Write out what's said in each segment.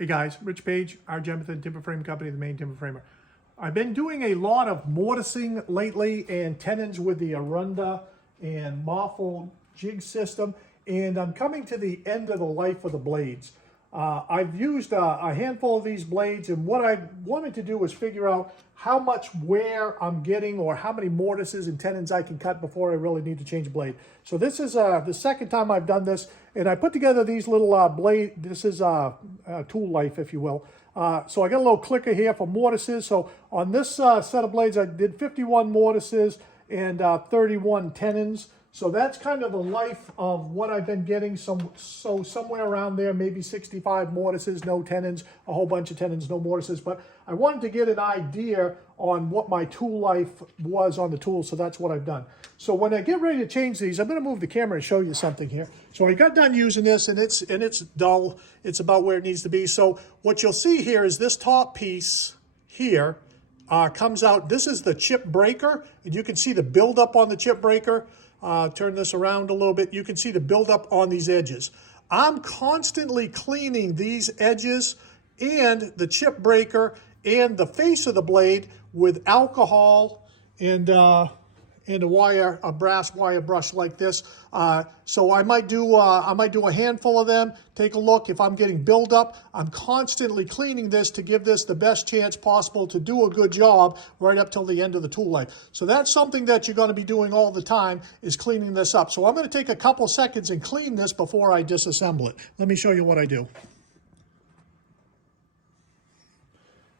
Hey guys, Rich Page, our Jemison Timber Frame Company, the main timber framer. I've been doing a lot of mortising lately and tenons with the Arunda and Mafell jig system, and I'm coming to the end of the life of the blades. I've used a handful of these blades, and what I wanted to do was figure out how much wear I'm getting or how many mortises and tenons I can cut before I really need to change a blade. So this is the second time I've done this, and I put together these little blade. This is tool life, if you will. So I got a little clicker here for mortises. So on this set of blades, I did 51 mortises and 31 tenons. So that's kind of the life of what I've been getting. So somewhere around there, maybe 65 mortises, no tenons, a whole bunch of tenons, no mortises. But I wanted to get an idea on what my tool life was on the tool, so that's what I've done. So when I get ready to change these, I'm going to move the camera and show you something here. So I got done using this, and it's dull. It's about where it needs to be. So what you'll see here is this top piece here comes out. This is the chip breaker, and you can see the buildup on the chip breaker. Turn this around a little bit. You can see the buildup on these edges. I'm constantly cleaning these edges and the chip breaker and the face of the blade with alcohol and a brass wire brush like this. So I might do a handful of them. Take a look. If I'm getting buildup, I'm constantly cleaning this to give this the best chance possible to do a good job right up till the end of the tool life. So that's something that you're going to be doing all the time, is cleaning this up. So I'm going to take a couple seconds and clean this before I disassemble it. Let me show you what I do.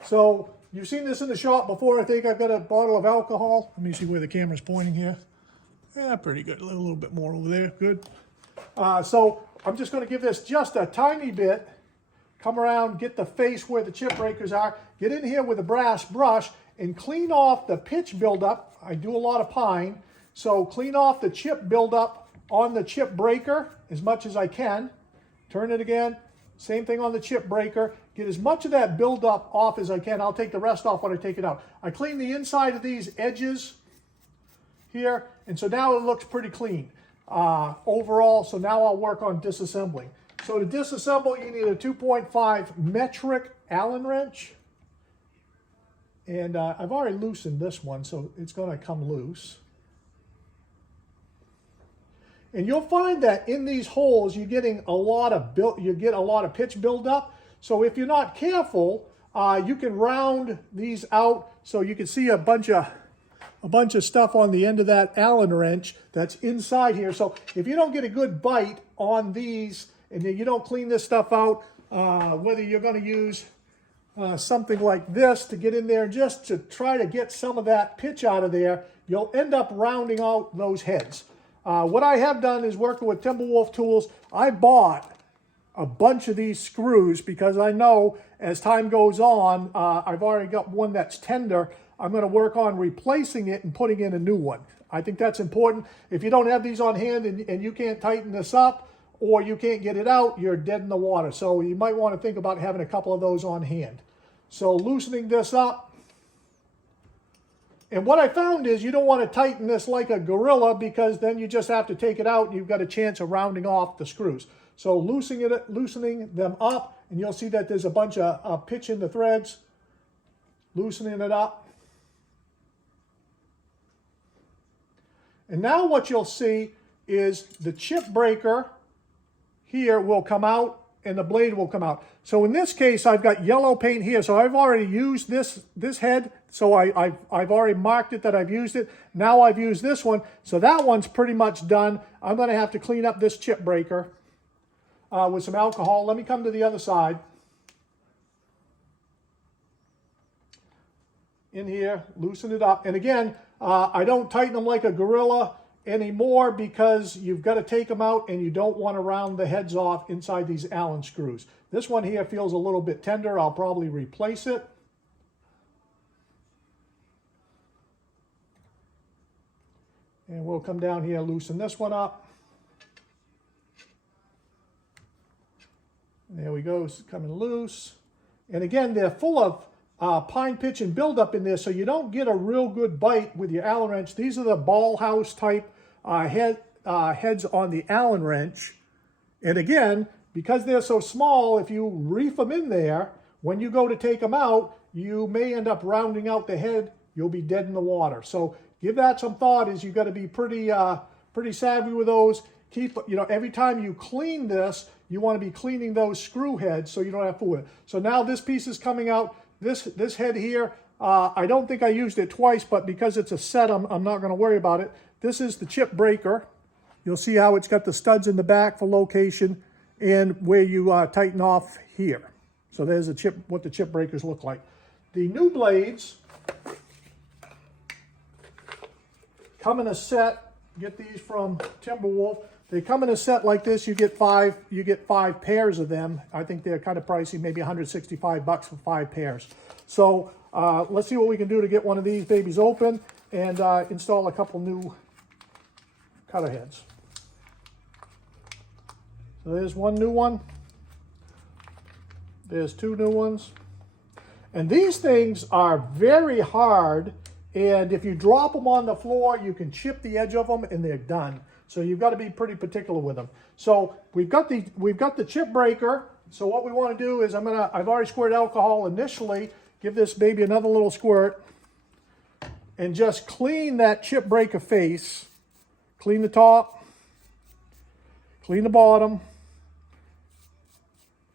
So you've seen this in the shop before. I think I've got a bottle of alcohol. Let me see where the camera's pointing here. Yeah, pretty good. A little bit more over there. Good. So I'm just going to give this just a tiny bit. Come around, get the face where the chip breakers are. Get in here with a brass brush and clean off the pitch buildup. I do a lot of pine. So clean off the chip buildup on the chip breaker as much as I can. Turn it again. Same thing on the chip breaker. Get as much of that buildup off as I can. I'll take the rest off when I take it out. I clean the inside of these edges here, and so now it looks pretty clean overall. So now I'll work on disassembling. So to disassemble, you need a 2.5 metric Allen wrench. And I've already loosened this one, so it's going to come loose. And you'll find that in these holes, you're getting a lot of pitch buildup. So if you're not careful, you can round these out. So you can see a bunch of stuff on the end of that Allen wrench that's inside here. So if you don't get a good bite on these and you don't clean this stuff out, whether you're going to use something like this to get in there just to try to get some of that pitch out of there, you'll end up rounding out those heads. What I have done is working with Timberwolf tools. I bought a bunch of these screws because I know as time goes on, I've already got one that's tender. I'm going to work on replacing it and putting in a new one. I think that's important. If you don't have these on hand and you can't tighten this up or you can't get it out, you're dead in the water. So you might want to think about having a couple of those on hand. So loosening this up. And what I found is you don't want to tighten this like a gorilla because then you just have to take it out and you've got a chance of rounding off the screws. So loosening them up, and you'll see that there's a bunch of pitch in the threads. Loosening it up. And now what you'll see is the chip breaker here will come out and the blade will come out. So in this case, I've got yellow paint here. So I've already used this head. So I've already marked it that I've used it. Now I've used this one. So that one's pretty much done. I'm going to have to clean up this chip breaker with some alcohol. Let me come to the other side. In here, loosen it up. And again, I don't tighten them like a gorilla anymore because you've got to take them out and you don't want to round the heads off inside these Allen screws. This one here feels a little bit tender. I'll probably replace it. And we'll come down here, loosen this one up. There we go, it's coming loose. And again, they're full of pine pitch and buildup in there, so you don't get a real good bite with your Allen wrench. These are the ball house type heads on the Allen wrench. And again, because they're so small, if you reef them in there, when you go to take them out, you may end up rounding out the head. You'll be dead in the water. So give that some thought, as you've got to be pretty savvy with those. Keep, every time you clean this, you want to be cleaning those screw heads so you don't have to fool with it. So now this piece is coming out. This head here, I don't think I used it twice, but because it's a set, I'm not going to worry about it. This is the chip breaker. You'll see how it's got the studs in the back for location and where you tighten off here. So there's what the chip breakers look like. The new blades come in a set. Get these from Timberwolf. They come in a set like this. You get five pairs of them. I think they're kind of pricey, maybe $165 for 5 pairs. So let's see what we can do to get one of these babies open and install a couple new cutter heads. So there's one new one. There's 2 new ones. And these things are very hard, and if you drop them on the floor, you can chip the edge of them and they're done. So you've got to be pretty particular with them. So we've got the chip breaker. So what we want to do is I've already squirted alcohol initially. Give this baby another little squirt and just clean that chip breaker face. Clean the top, clean the bottom,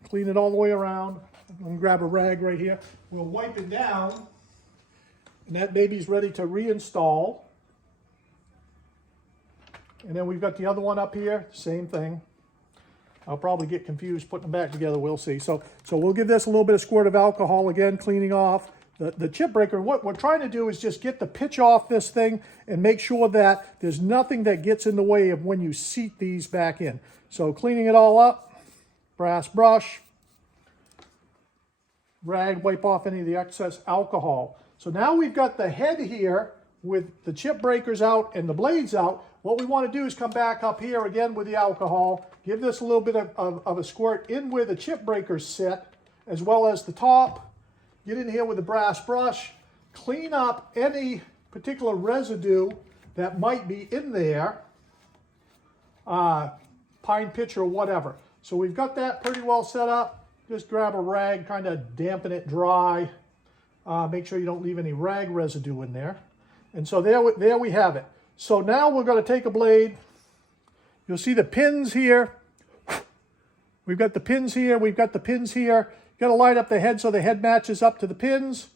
clean it all the way around. I'm going to grab a rag right here. We'll wipe it down, and that baby's ready to reinstall. And then we've got the other one up here, same thing. I'll probably get confused putting them back together, we'll see. So we'll give this a little bit of squirt of alcohol again, cleaning off the chip breaker. What we're trying to do is just get the pitch off this thing and make sure that there's nothing that gets in the way of when you seat these back in. So cleaning it all up, brass brush, rag, wipe off any of the excess alcohol. So now we've got the head here with the chip breakers out and the blades out. What we want to do is come back up here again with the alcohol, give this a little bit of a squirt in where the chip breakers sit, as well as the top. Get in here with a brass brush, clean up any particular residue that might be in there, pine pitch or whatever. So we've got that pretty well set up. Just grab a rag, kind of dampen it dry. Make sure you don't leave any rag residue in there. And so there we have it. So now we're going to take a blade. You'll see the pins here. We've got the pins here. We've got the pins here. Got to line up the head so the head matches up to the pins.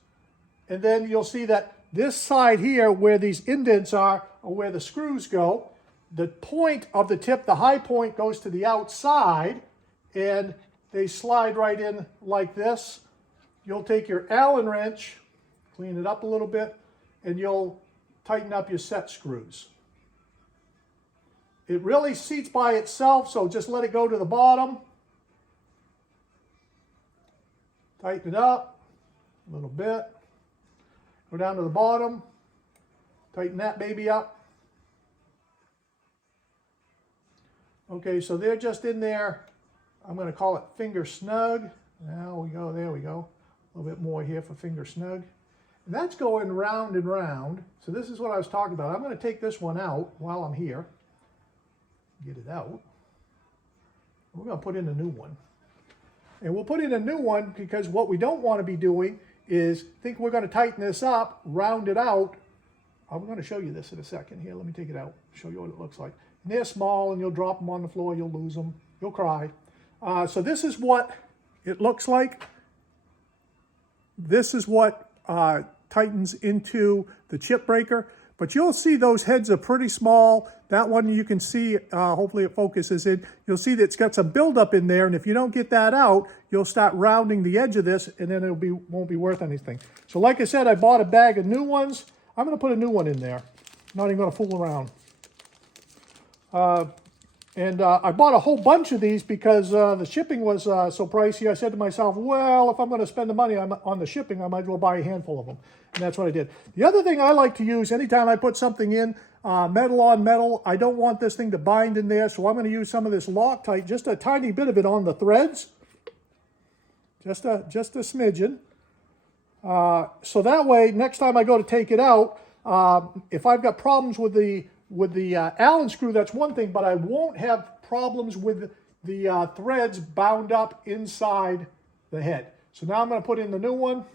And then you'll see that this side here, where these indents are where the screws go. The point of the tip, the high point, goes to the outside, and they slide right in like this. You'll take your Allen wrench, clean it up a little bit, and you'll tighten up your set screws. It really seats by itself, so just let it go to the bottom. Tighten it up a little bit. Go down to the bottom. Tighten that baby up. Okay, so they're just in there. I'm going to call it finger snug. There we go, there we go. A little bit more here for finger snug. And that's going round and round. So this is what I was talking about. I'm going to take this one out while I'm here. Get it out. We're going to put in a new one. And we'll put in a new one because what we don't want to be doing is think we're going to tighten this up, round it out. I'm going to show you this in a second. Here, let me take it out, show you what it looks like. And they're small, and you'll drop them on the floor, you'll lose them, you'll cry. So this is what it looks like. This is what tightens into the chip breaker. But you'll see those heads are pretty small. That one you can see, hopefully it focuses in. You'll see that it's got some buildup in there, and if you don't get that out, you'll start rounding the edge of this, and then it won't be worth anything. So like I said, I bought a bag of new ones. I'm going to put a new one in there. Not even going to fool around. I bought a whole bunch of these because the shipping was so pricey. I said to myself, well, if I'm going to spend the money on the shipping, I might as well buy a handful of them. And that's what I did. The other thing I like to use anytime I put something in, metal on metal, I don't want this thing to bind in there, so I'm going to use some of this Loctite, just a tiny bit of it on the threads. Just a smidgen. So that way, next time I go to take it out, if I've got problems with the Allen screw, that's one thing, but I won't have problems with the threads bound up inside the head. So now I'm going to put in the new one.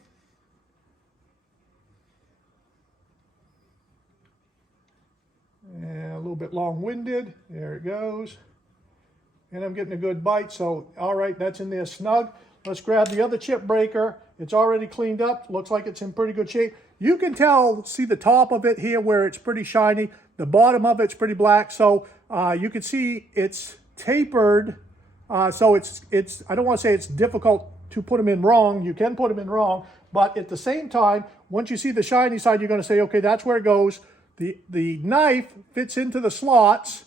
And a little bit long-winded. There it goes. And I'm getting a good bite. So, all right, that's in there snug. Let's grab the other chip breaker. It's already cleaned up. Looks like it's in pretty good shape. You can tell, see the top of it here where it's pretty shiny. The bottom of it's pretty black. So you can see it's tapered. So it's I don't want to say it's difficult to put them in wrong. You can put them in wrong. But at the same time, once you see the shiny side, you're going to say, okay, that's where it goes. The knife fits into the slots,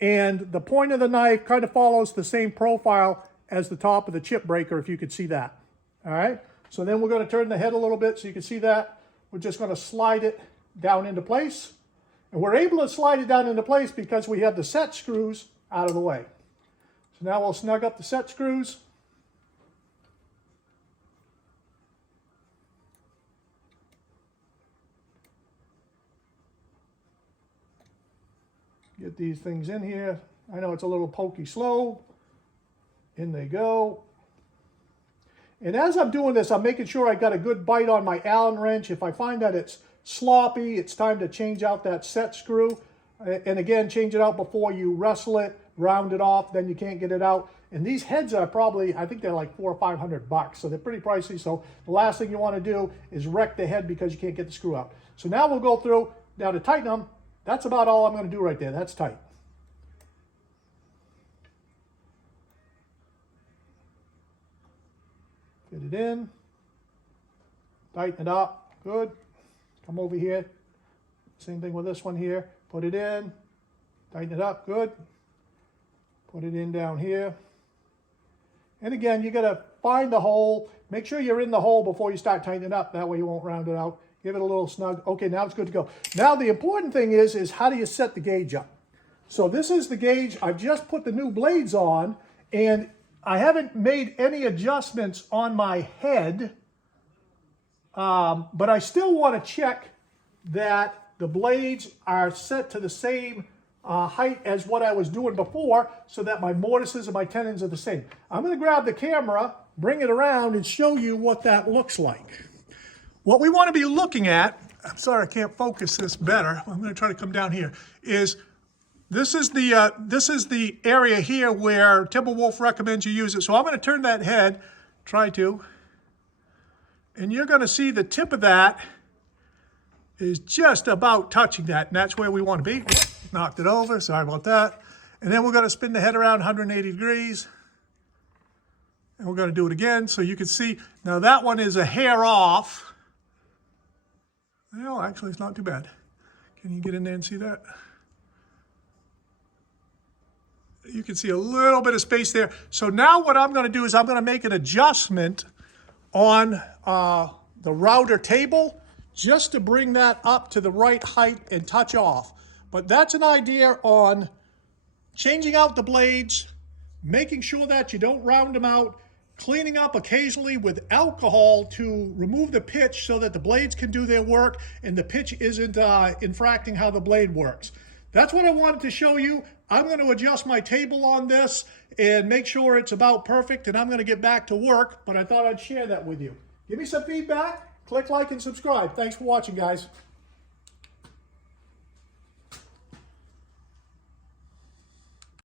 and the point of the knife kind of follows the same profile as the top of the chip breaker, if you could see that. All right, so then we're going to turn the head a little bit so you can see that. We're just going to slide it down into place. And we're able to slide it down into place because we have the set screws out of the way. So now we'll snug up the set screws. Get these things in here. I know it's a little pokey slow. In they go. And as I'm doing this, I'm making sure I got a good bite on my Allen wrench. If I find that it's sloppy, it's time to change out that set screw. And again, change it out before you wrestle it, round it off, then you can't get it out. And these heads are probably, I think they're like $400 or $500, so they're pretty pricey. So the last thing you want to do is wreck the head because you can't get the screw out. So now we'll go through. Now to tighten them, that's about all I'm going to do right there. That's tight. Get it in. Tighten it up. Good. Come over here. Same thing with this one here. Put it in. Tighten it up. Good. Put it in down here. And again, you got to find the hole. Make sure you're in the hole before you start tightening it up. That way you won't round it out. Give it a little snug. Okay, now it's good to go. Now the important thing is how do you set the gauge up? So this is the gauge. I've just put the new blades on, and I haven't made any adjustments on my head, but I still want to check that the blades are set to the same height as what I was doing before so that my mortises and my tenons are the same. I'm going to grab the camera, bring it around, and show you what that looks like. What we want to be looking at, I'm sorry I can't focus this better, I'm going to try to come down here, is this is the area here where Timberwolf recommends you use it. So I'm going to turn that head, try to, and you're going to see the tip of that is just about touching that, and that's where we want to be. Knocked it over, sorry about that. And then we're going to spin the head around 180 degrees. And we're going to do it again so you can see. Now that one is a hair off. Well, actually it's not too bad. Can you get in there and see that? You can see a little bit of space there. So now what I'm going to do is I'm going to make an adjustment on the router table just to bring that up to the right height and touch off. But that's an idea on changing out the blades, making sure that you don't round them out, cleaning up occasionally with alcohol to remove the pitch so that the blades can do their work and the pitch isn't infracting how the blade works. That's what I wanted to show you. I'm going to adjust my table on this and make sure it's about perfect, and I'm going to get back to work, but I thought I'd share that with you. Give me some feedback, click like and subscribe. Thanks for watching, guys.